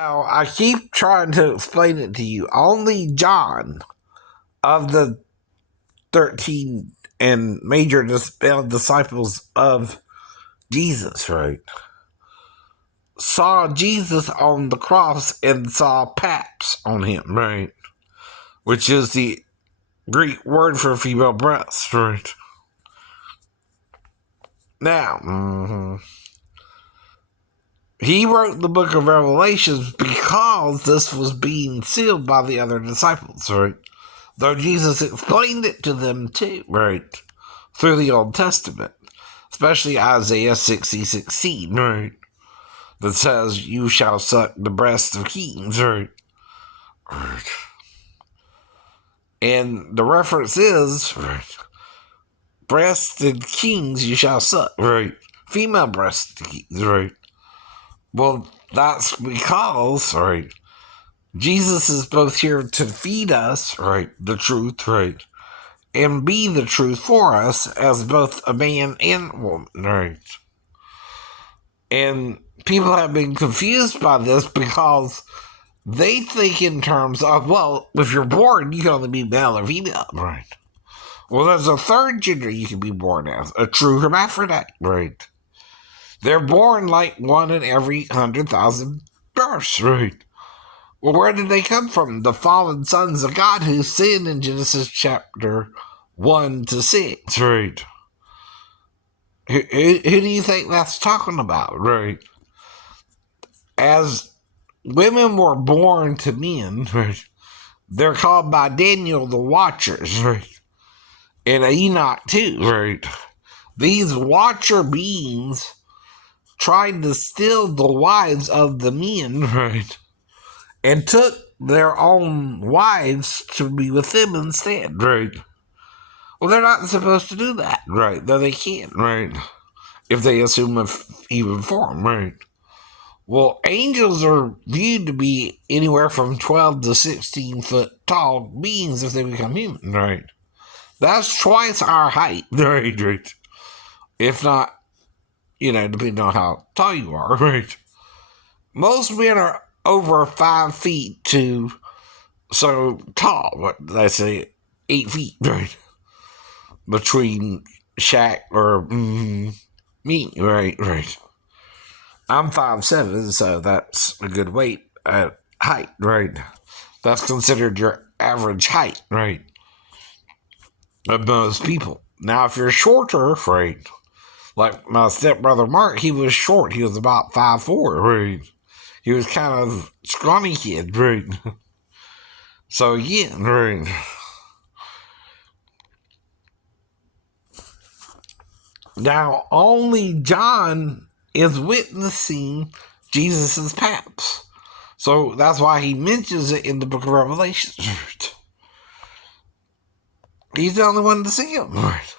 Now, I keep trying to explain it to you. Only John of the 13 and major disciples of Jesus, right, saw Jesus on the cross and saw paps on him, right, which is the Greek word for female breast, right. Now, he wrote the book of Revelations because this was being sealed by the other disciples, right? Though Jesus explained it to them too, right? Through the Old Testament, especially Isaiah 60:16, right? That says, "You shall suck the breasts of kings," right? And the reference is, right, breasted kings you shall suck, right? Female breasted kings, right? Well, that's because, right, Jesus is both here to feed us, right, the truth, right, and be the truth for us as both a man and woman, right? And people have been confused by this because they think in terms of, well, if you're born, you can only be male or female, right? Well, there's a third gender you can be born as, a true hermaphrodite, right? They're born like one in every 100,000 births, right? Well, where did they come from? The fallen sons of God who sinned in Genesis chapter 1-6, right? Who do you think that's talking about, right? As women were born to men, right, they're called by Daniel the Watchers, right? And Enoch too, right? These watcher beings tried to steal the wives of the men, right? And took their own wives to be with them instead, right? Well, they're not supposed to do that, right? Though they can, right? If they assume a even form, right? Well, angels are viewed to be anywhere from 12 to 16 foot tall beings if they become human, right? That's twice our height, right? If not, depending on how tall you are, right? Most men are over 5 feet to so tall, what let's say 8 feet, right? Between Shaq or me, right. I'm 5'7", so that's a good weight height, right? That's considered your average height, right? Of most people. Now, if you're shorter, right, like my stepbrother Mark, he was short. He was about 5'4", right? He was kind of scrawny kid, right? So again, right. Now, only John is witnessing Jesus' paps. So that's why he mentions it in the book of Revelation. He's the only one to see him. Right.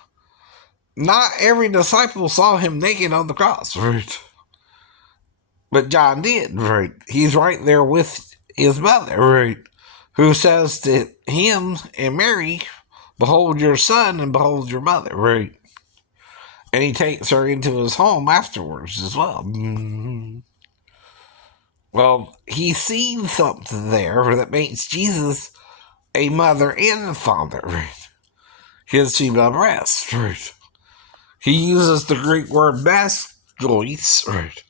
Not every disciple saw him naked on the cross. Right. But John did. Right. He's right there with his mother. Right. Who says to him and Mary, "Behold your son and behold your mother." Right. And he takes her into his home afterwards as well. Well, he's seen something there that makes Jesus a mother and a father, right? His female breast, right? He uses the Greek word masculine, right?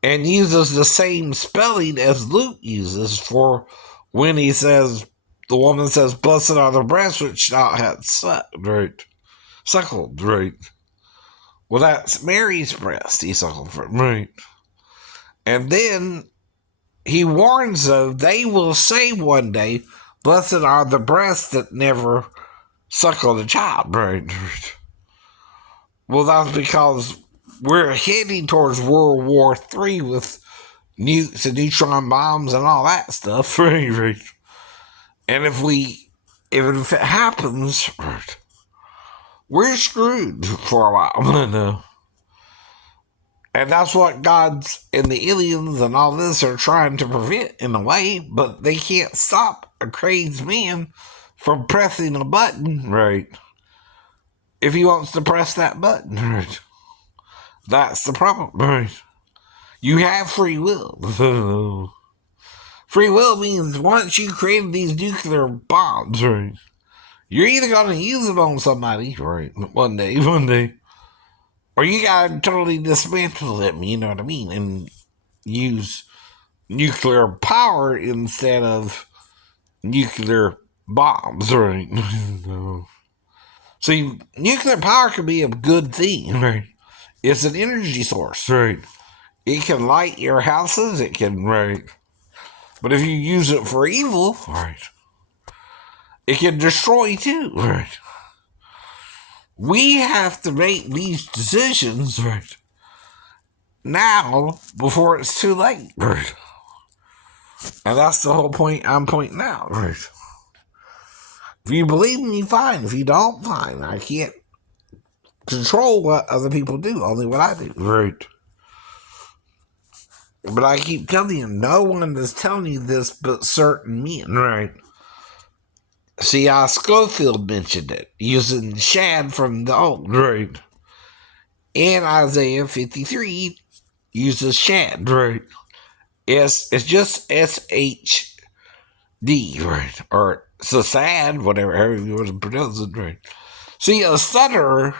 And uses the same spelling as Luke uses for when he says, the woman says, "Blessed are the breasts which thou hast sucked," right? Suckled, right? Well, that's Mary's breast he suckled from, right? And then he warns them, they will say one day, "Blessed are the breasts that never suckled a child," right? Well, that's because we're heading towards World War III with nukes and neutron bombs and all that stuff, right? And if it happens, right, we're screwed for a while. And that's what God's and the aliens and all this are trying to prevent in a way, but they can't stop a crazed man from pressing a button, right? If he wants to press that button, right? That's the problem, right? You have free will. Free will means once you created these nuclear bombs, right, you're either going to use them on somebody, right, one day, or you got to totally dismantle them, you know what I mean, and use nuclear power instead of nuclear bombs, right? See, nuclear power can be a good thing, right? It's an energy source, right? It can light your houses, it can, right? But if you use it for evil, right, it can destroy too, right? We have to make these decisions, right, now before it's too late, right? And that's the whole point I'm pointing out, right? If you believe me, fine. If you don't, fine. I can't control what other people do, only what I do, right? But I keep telling you, no one is telling you this but certain men, right? See, Schofield mentioned it, using Shad from the old, right? And Isaiah 53 uses Shad, right? It's just SHD, right? Or Sad, whatever, however you want to pronounce it, right? See, a stutterer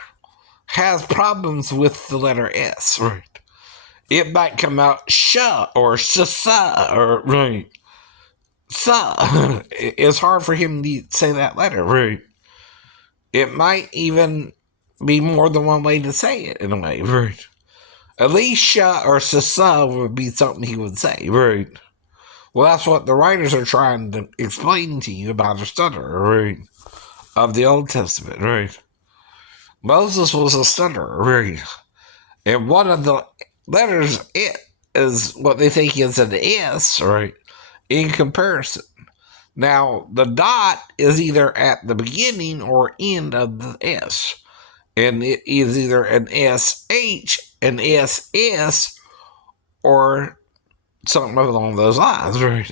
has problems with the letter S, right? It might come out sh or sa or right. Sa. It's hard for him to say that letter, right? It might even be more than one way to say it in a way, right? At least sh or sa would be something he would say, right? Well, that's what the writers are trying to explain to you about a stutterer, right? Of the Old Testament, right? Moses was a stutterer, right? And one of the letters it is what they think is an S, right? In comparison. Now, the dot is either at the beginning or end of the S. And it is either an SH, an SS, or something along those lines, right?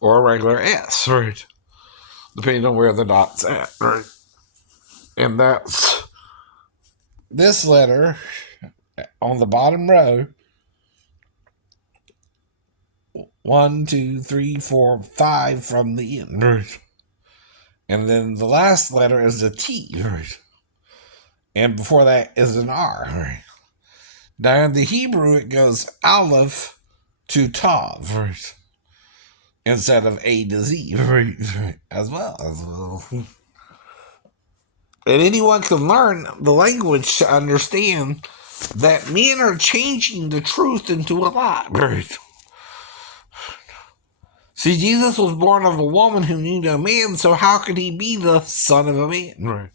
Or a regular S, right? Depending on where the dot's at, right? And that's this letter on the bottom row. 1, 2, 3, 4, 5 from the end, right? And then the last letter is a T, right? And before that is an R, right? Now in the Hebrew it goes Aleph to Tav, right? Instead of A to Z, right? As well. And anyone can learn the language to understand that men are changing the truth into a lie, right? See, Jesus was born of a woman who knew no man, so how could he be the son of a man? Right.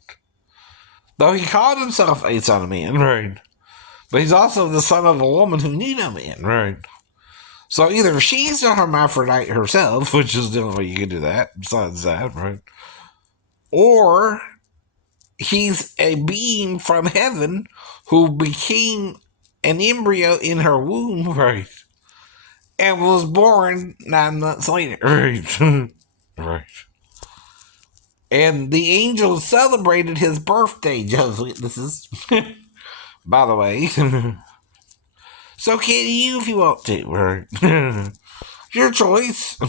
Though he called himself a son of man, right. But he's also the son of a woman who knew no man, right. So either she's a hermaphrodite herself, which is the only way you can do that, besides that, right. Or he's a being from heaven who became an embryo in her womb, right. And was born 9 months later, right. Right. And the angels celebrated his birthday, Jehovah's Witnesses. By the way. So can you if you want to, right? Your choice.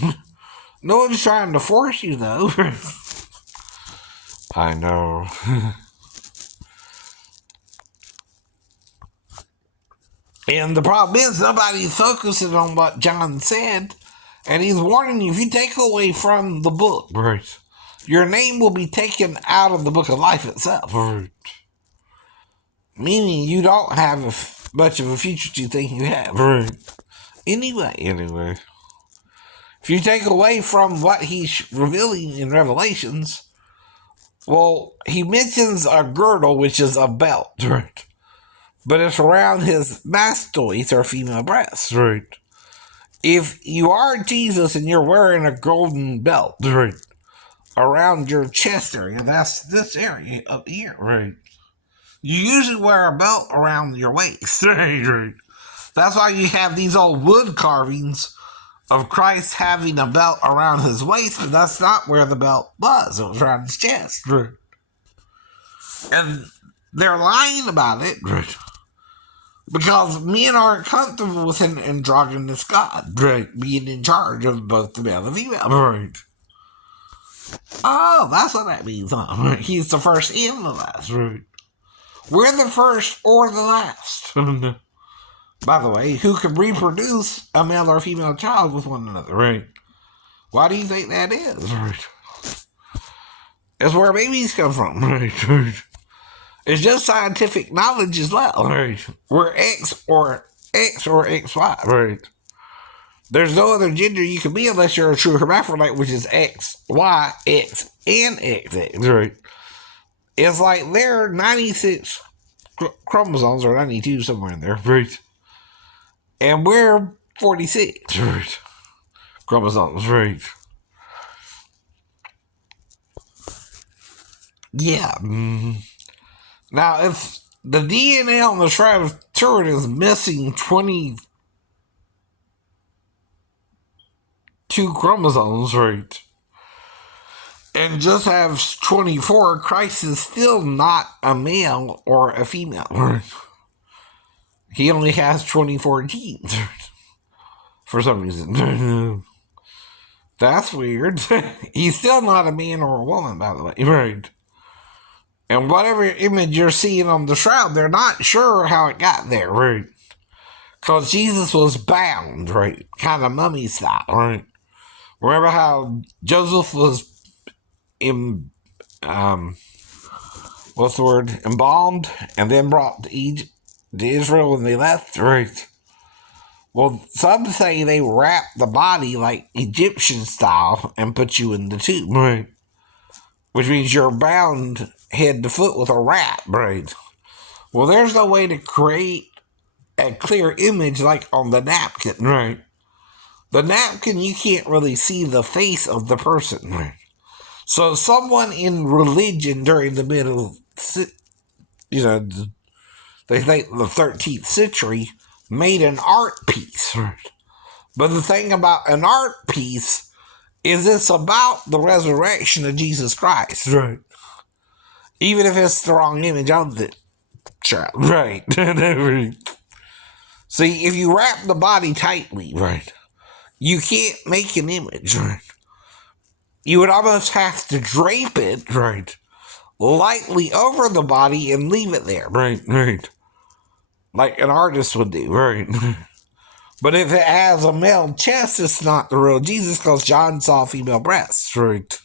No one's trying to force you, though. I know. And the problem is nobody's focusing on what John said. And he's warning you, if you take away from the book, right, your name will be taken out of the book of life itself. Right. Meaning you don't have much of a future you think you have. Right. Anyway. If you take away from what he's revealing in Revelations, well, he mentions a girdle, which is a belt. Right. But it's around his mastoids or female breasts. Right. If you are Jesus and you're wearing a golden belt, right, around your chest area, that's this area up here, right. You usually wear a belt around your waist, right. That's why you have these old wood carvings of Christ having a belt around his waist, but that's not where the belt was. It was around his chest, right. And they're lying about it, right. Because men aren't comfortable with an androgynous God, right? Being in charge of both the male and female, right? Oh, that's what that means, huh? Right. He's the first and the last, right? We're the first or the last. By the way, who can reproduce a male or female child with one another, right? Why do you think that is, right? It's where babies come from, right? It's just scientific knowledge as well, right? We're X or XY, right? There's no other gender you can be unless you're a true hermaphrodite, which is X, Y, X, and XX, right? It's like there are 96 chromosomes, or 92, somewhere in there, right? And we're 46, right? Chromosomes, right? Yeah. Now, if the DNA on the Shroud of Turin is missing 22 chromosomes, right? And just has 24, Christ is still not a male or a female, right? He only has 24 genes, right? For some reason. That's weird. He's still not a man or a woman, by the way, right? And whatever image you're seeing on the shroud, they're not sure how it got there, right? Because Jesus was bound, right? Kind of mummy style, right? Remember how Joseph was embalmed and then brought to Israel when they left, right? Well, some say they wrap the body like Egyptian style and put you in the tomb, right? Which means you're bound head to foot with a wrap, right? Well, there's no way to create a clear image like on the napkin, right? The napkin, you can't really see the face of the person, right? So someone in religion during the middle, they think the 13th century, made an art piece, right? But the thing about an art piece is it's about the resurrection of Jesus Christ, right? Even if it's the wrong image of the child, right? See, if you wrap the body tightly, right, you can't make an image, right? You would almost have to drape it, right, lightly over the body and leave it there, right? Like an artist would do, right? But if it has a male chest, it's not the real Jesus, because John saw female breasts, right?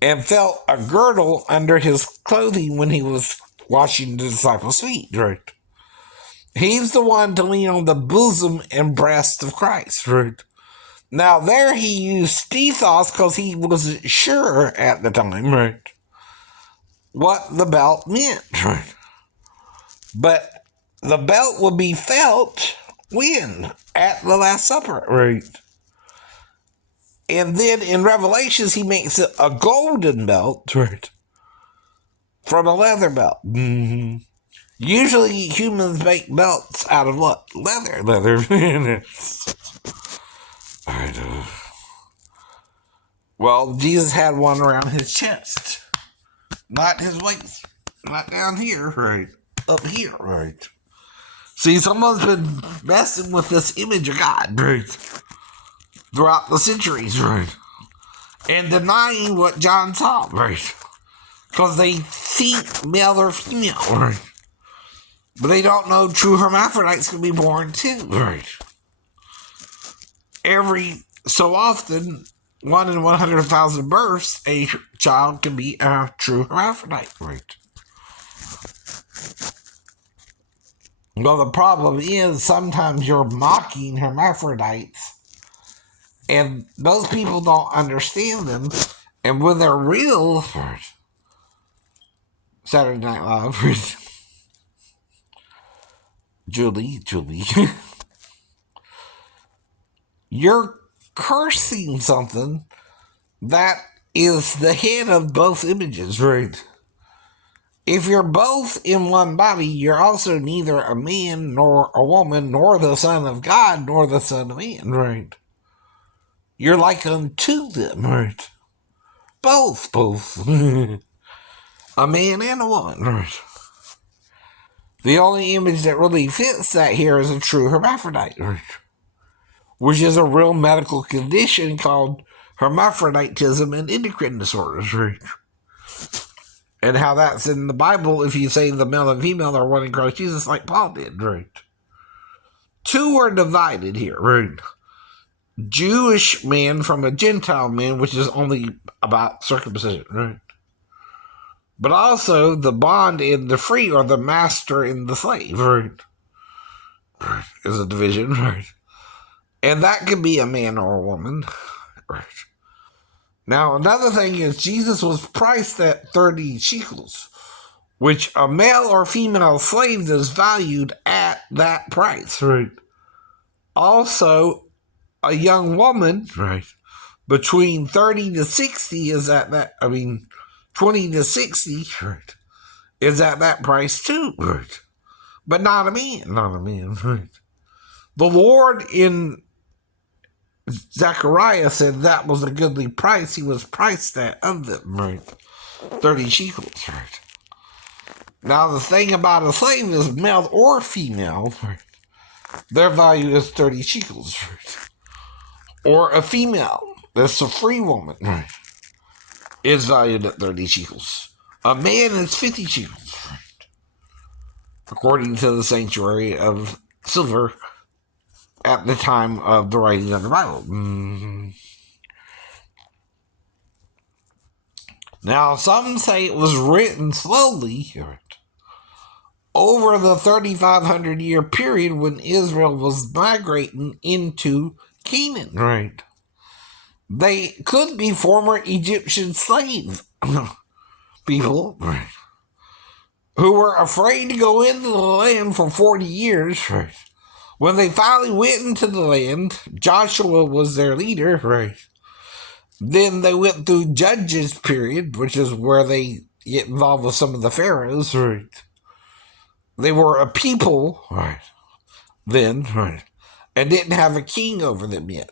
And felt a girdle under his clothing when he was washing the disciples' feet, right? He's the one to lean on the bosom and breast of Christ, right? Now, there he used stethos because he wasn't sure at the time, right, what the belt meant, right? But the belt would be felt when? At the Last Supper, right? And then in Revelations, he makes it a golden belt, right, from a leather belt. Mm-hmm. Usually humans make belts out of what? Leather. Right. Well, Jesus had one around his chest. Not his waist. Not down here, right? Up here, right? See, someone's been messing with this image of God, right? Throughout the centuries, right? And denying what John saw, right? Because they think male or female, right? But they don't know true hermaphrodites can be born too, right? Every so often, 1 in 100,000 births, a child can be a true hermaphrodite, right? Well, the problem is sometimes you're mocking hermaphrodites, and those people don't understand them. And when they're real, Saturday Night Live, Julie, you're cursing something that is the head of both images, right? If you're both in one body, you're also neither a man nor a woman, nor the Son of God, nor the Son of Man, right? You're like unto them, right? Both. A man and a woman, right? The only image that really fits that here is a true hermaphrodite, which is a real medical condition called hermaphroditism and endocrine disorders. And how that's in the Bible if you say the male and female are one in Christ Jesus, like Paul did. Two are divided here. Jewish man from a Gentile man, which is only about circumcision. But also the bond and the free, or the master and the slave. Is a division. And that could be a man or a woman. Now, another thing is Jesus was priced at 30 shekels, which a male or female slave is valued at that price. Also, a young woman, between 30 to 60 is at that, 20 to 60, is at that price too. But not a man. The Lord in Zechariah said that was a goodly price. He was priced at of them, 30 shekels, Now, the thing about a slave is male or female, their value is 30 shekels, Or a female, that's a free woman, is valued at 30 shekels. A man is 50 shekels, according to the sanctuary of silver at the time of the writing of the Bible. Now, some say it was written slowly over the 3,500 year period when Israel was migrating into Canaan. They could be former Egyptian slave people who were afraid to go into the land for 40 years. When they finally went into the land, Joshua was their leader. Then they went through Judges period, which is where they get involved with some of the pharaohs. They were a people then, and didn't have a king over them yet,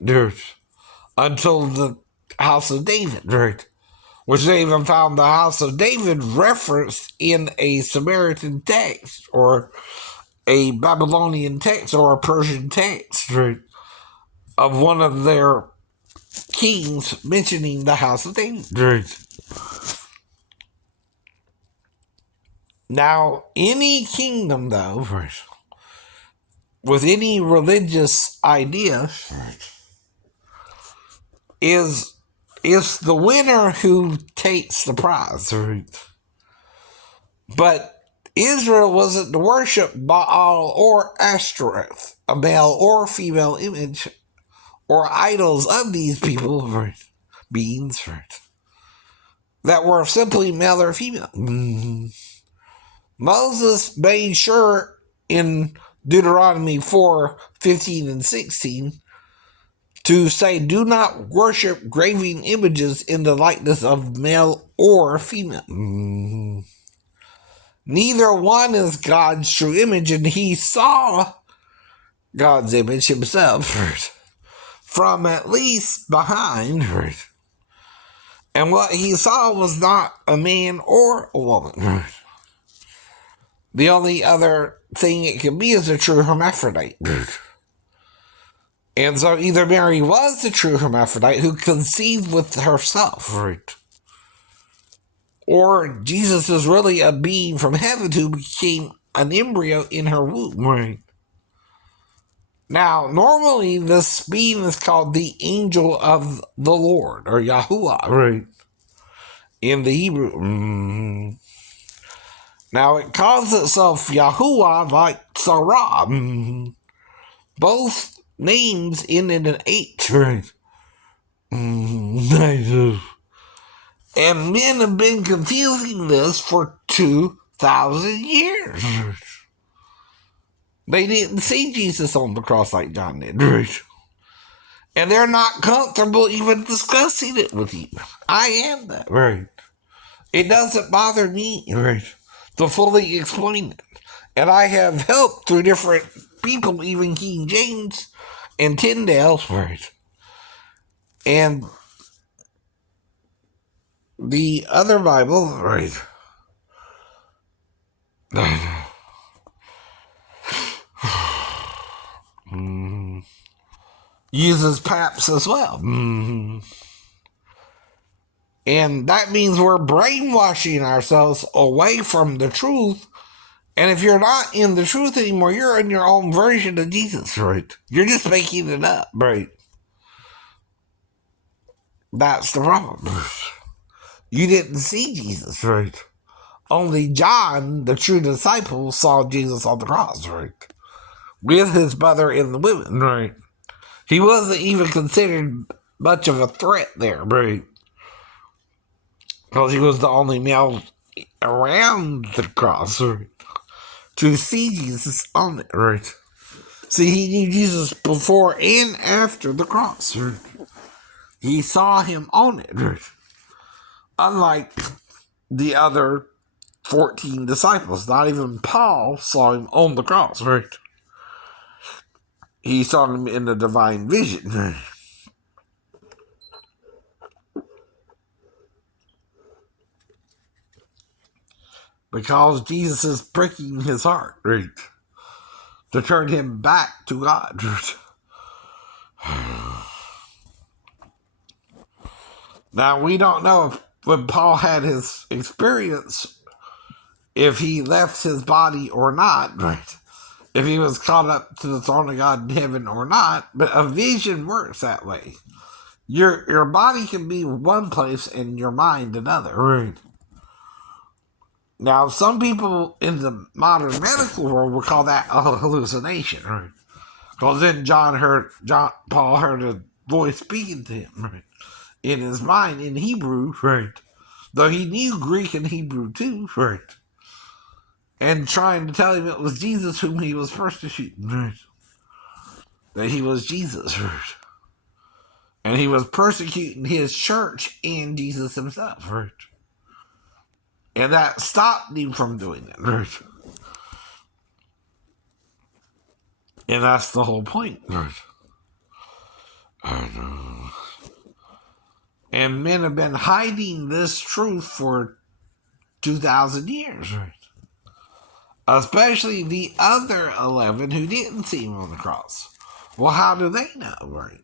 until the house of David, which they even found the house of David referenced in a Samaritan text, or a Babylonian text, or a Persian text, of one of their kings mentioning the house of David. Now, any kingdom, though, with any religious idea, is the winner who takes the prize. But Israel wasn't to worship Baal or Ashtoreth, a male or female image, or idols of these people, beings, that were simply male or female. Moses made sure in Deuteronomy 4:15 and 16 to say, do not worship graven images in the likeness of male or female. Neither one is God's true image, and he saw God's image himself from at least behind. And what he saw was not a man or a woman. The only other thing it can be is a true hermaphrodite. And so either Mary was the true hermaphrodite who conceived with herself, or Jesus is really a being from heaven who became an embryo in her womb. Now, normally this being is called the angel of the Lord, or Yahuwah, in the Hebrew. Now, it calls itself Yahuwah like Sarah. Both names end in an H. And men have been confusing this for 2,000 years. They didn't see Jesus on the cross like John did. And they're not comfortable even discussing it with you. I am that. It doesn't bother me to fully explain it. And I have helped through different people, even King James and Tyndale, and the other Bible, uses paps as well. And that means we're brainwashing ourselves away from the truth. And if you're not in the truth anymore, you're in your own version of Jesus, right? You're just making it up, right? That's the problem. You didn't see Jesus, right? Only John, the true disciple, saw Jesus on the cross, right? With his mother and the women, right? He wasn't even considered much of a threat there, right? Because he was the only male around the cross, right? To see Jesus on it, right? See, he knew Jesus before and after the cross, right? He saw him on it, right? Unlike the other 14 disciples, not even Paul saw him on the cross, right? He saw him in the divine vision, right? Because Jesus is pricking his heart, right? To turn him back to God. Now, we don't know if when Paul had his experience, if he left his body or not, right? If he was caught up to the throne of God in heaven or not, but a vision works that way. Your body can be one place and your mind another, right? Now, some people in the modern medical world would call that a hallucination, right? Because then Paul heard a voice speaking to him, right? In his mind, in Hebrew, right? Though he knew Greek and Hebrew too, right? And trying to tell him it was Jesus whom he was persecuting, right? That he was Jesus, right? And he was persecuting his church and Jesus himself, right? And that stopped him from doing it, right? And that's the whole point, right? I know. And men have been hiding this truth for 2,000 years, right? Especially the other 11 who didn't see him on the cross. Well, how do they know, right?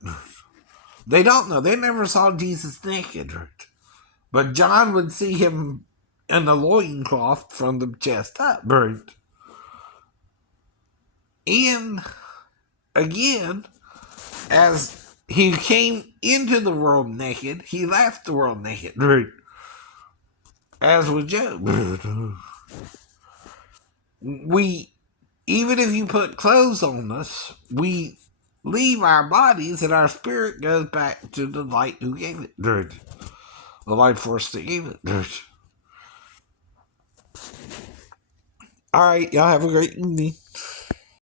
They don't know. They never saw Jesus naked, right? But John would see him in a loincloth from the chest up, right? And again, as he came into the world naked, he left the world naked, right? As with Job. We, even if you put clothes on us, we leave our bodies and our spirit goes back to the light who gave it, right? The life force that gave it, right? All right, y'all have a great evening.